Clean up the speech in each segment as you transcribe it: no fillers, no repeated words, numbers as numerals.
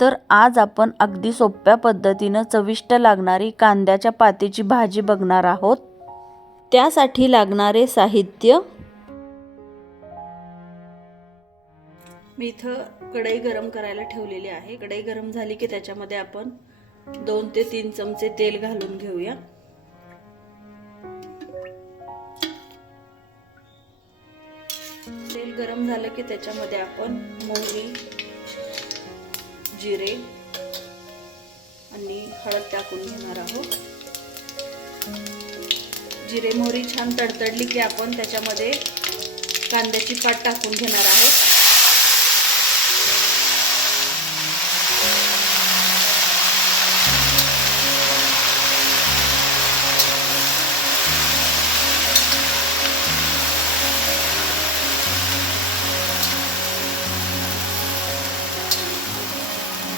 तर आज आपण अगदी सोप्या पद्धतीनं चविष्ट लागणारी कांद्याच्या पातीची भाजी बघणार आहोत। त्यासाठी लागणारे साहित्य, मी इथं कढई गरम करायला ठेवलेली आहे। कढई गरम झाली की त्याच्यामध्ये आपण 2 ते 3 चमचे तेल घालून घेऊया। तेल गरम झालं की त्याच्यामध्ये आपण मोहरी, जिरे आणि हळद टाकून घेणार आहोत। जिरे मोहरी छान तडतडली की आपण त्याच्यामध्ये कांद्याची पात टाकून घेणार आहोत।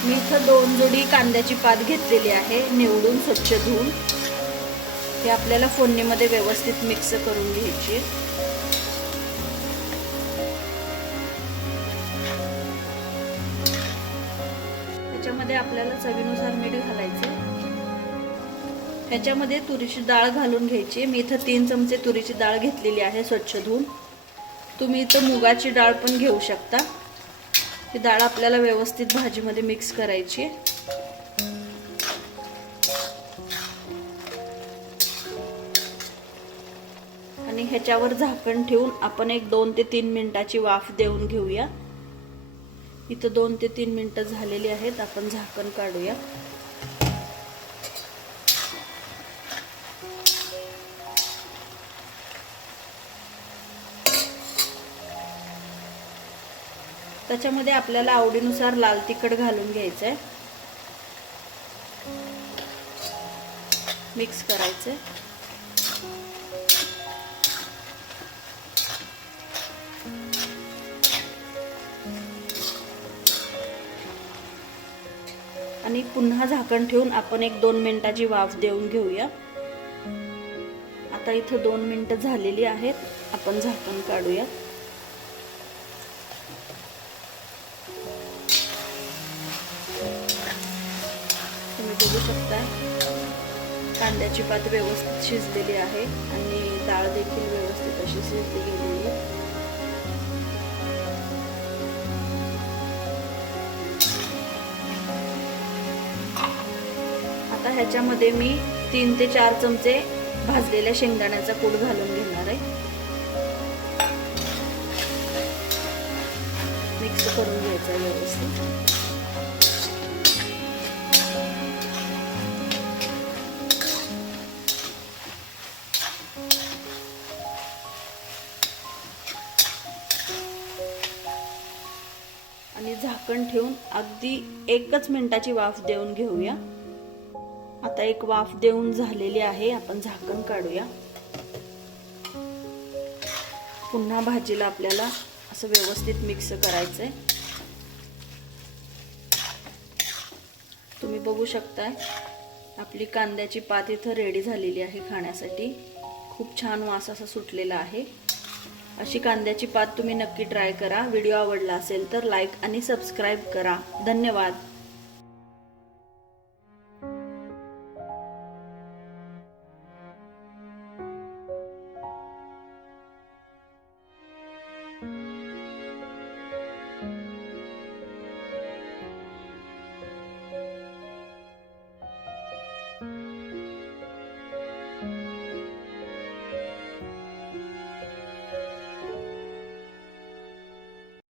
मी इथं 2 जोडी कांद्याची पात घेतलेली आहे, निवडून स्वच्छ धुवून। हे आपल्याला फोडणीमध्ये व्यवस्थित मिक्स करून घ्यायची। त्याच्यामध्ये आपल्याला चवीनुसार मीठ घालायचे। ह्याच्यामध्ये तुरीची डाळ घालून घ्यायची। मी इथं 3 चमचे तुरीची डाळ घेतलेली आहे स्वच्छ धुवून। तुम्ही इथं मुगाची डाळ पण घेऊ शकता। ही डाळ आपल्याला व्यवस्थित भाजीमध्ये मिक्स करायची। आणि ह्याच्यावर झाकण ठेवून आपण एक 2 ते 3 मिनिटाची वाफ देऊन घेऊया। इथं 2 ते 3 मिनिटं झालेली आहेत, आपण झाकण काढूया। त्याच्यामध्ये आपल्याला आवडीनुसार लाल तिखट घालून घ्यायचं आहे, मिक्स करायचं। आणि पुन्हा झाकण ठेवून आपण एक 2 मिनिटाची वाफ देऊन घेऊया। आता इथं 2 मिनिटं झालेली आहेत, आपण झाकण काढूया। तुम्ही बघू शकता कांद्याची पात व्यवस्थित शिजलेली आहे आणि डाळ देखील व्यवस्थित अशी शिजली गेलेली आहे। आता ह्याच्यामध्ये मी 3 ते 4 चमचे भाजलेल्या शेंगदाण्याचा कूट घालून घेणार आहे। मिक्स करून घ्यायचं आहे व्यवस्थित। आणि झाकण ठेवून अगदी 1 मिनिटाची वाफ देऊन घेऊया। आता एक वाफ देऊन झालेली आहे, आपण झाकण काढूया। पुन्हा भाजीला आपल्याला असं व्यवस्थित मिक्स करायचंय। तुम्ही बघू शकताय आपली कांद्याची पात इथं रेडी झालेली आहे खाण्यासाठी। खूप छान वास असा सुटलेला आहे। अशी कांद्याची पात तुम्ही नक्की ट्राय करा। व्हिडिओ आवडला असेल तर लाईक आणि सबस्क्राईब करा। धन्यवाद।